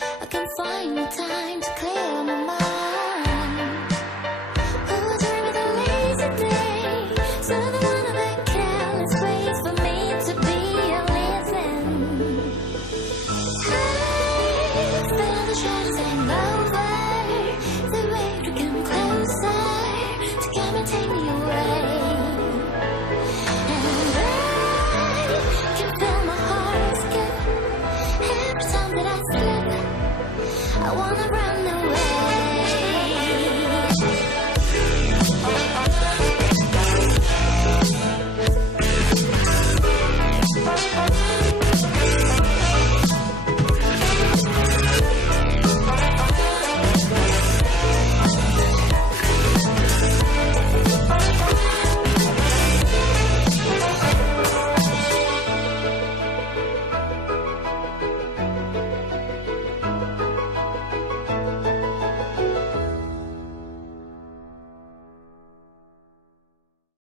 I can find the time to clear my mind. Oh, during the lazy day, so the one of that careless ways for me to be a living. I feel the shadows hang over, the way to come closer, to come and take me away. And I can feel my heart skip every time that I slip. I wanna run